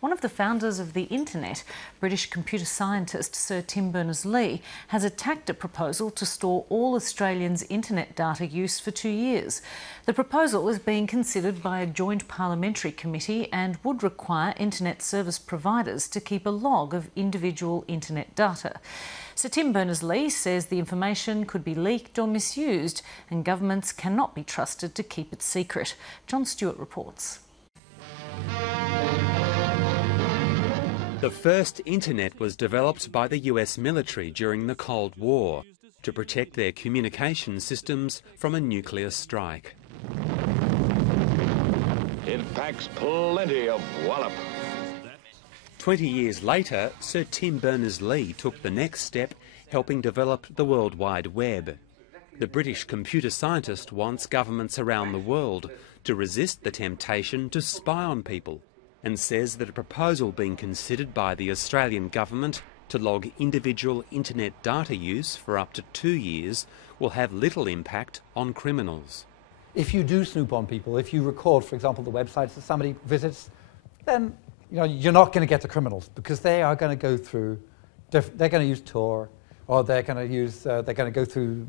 One of the founders of the internet, British computer scientist Sir Tim Berners-Lee, has attacked a proposal to store all Australians' internet data use for 2 years. The proposal is being considered by a joint parliamentary committee and would require internet service providers to keep a log of individual internet data. Sir Tim Berners-Lee says the information could be leaked or misused and governments cannot be trusted to keep it secret. John Stewart reports. The first internet was developed by the US military during the Cold War to protect their communication systems from a nuclear strike. It packs plenty of wallop. 20 years later, Sir Tim Berners-Lee took the next step, helping develop the World Wide Web. The British computer scientist wants governments around the world to resist the temptation to spy on people, and says that a proposal being considered by the Australian government to log individual internet data use for up to 2 years will have little impact on criminals. If you do snoop on people, if you record, for example, the websites that somebody visits, then you're not going to get the criminals, because they are going to go through, they're going to use Tor, or they're going to go through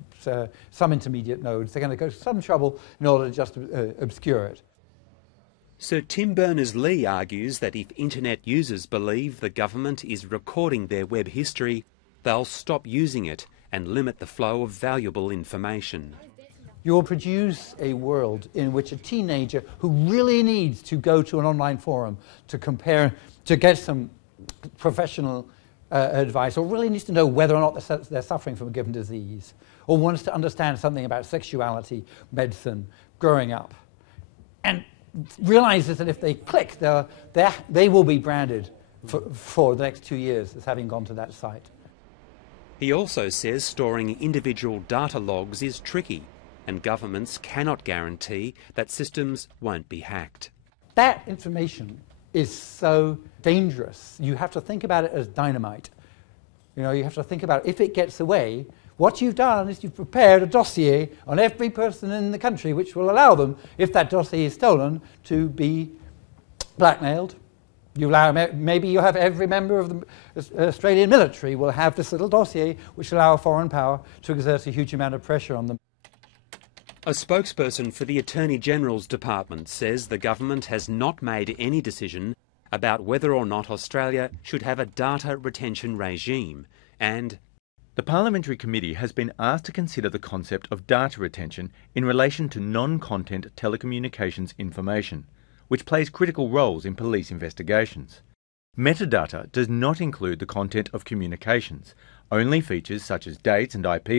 some intermediate nodes. They're going to go to some trouble in order to just obscure it. Sir Tim Berners-Lee argues that if internet users believe the government is recording their web history, they'll stop using it and limit the flow of valuable information. You will produce a world in which a teenager who really needs to go to an online forum to get some professional advice, or really needs to know whether or not they're suffering from a given disease, or wants to understand something about sexuality, medicine, growing up, and realizes that if they click, they will be branded for the next 2 years as having gone to that site. He also says storing individual data logs is tricky, and governments cannot guarantee that systems won't be hacked. That information is so dangerous. You have to think about it as dynamite. You have to think about if it gets away, what you've done is you've prepared a dossier on every person in the country which will allow them, if that dossier is stolen, to be blackmailed. Maybe you have every member of the Australian military will have this little dossier which allow a foreign power to exert a huge amount of pressure on them. A spokesperson for the Attorney General's Department says the government has not made any decision about whether or not Australia should have a data retention regime, and the Parliamentary Committee has been asked to consider the concept of data retention in relation to non-content telecommunications information, which plays critical roles in police investigations. Metadata does not include the content of communications, only features such as dates and IP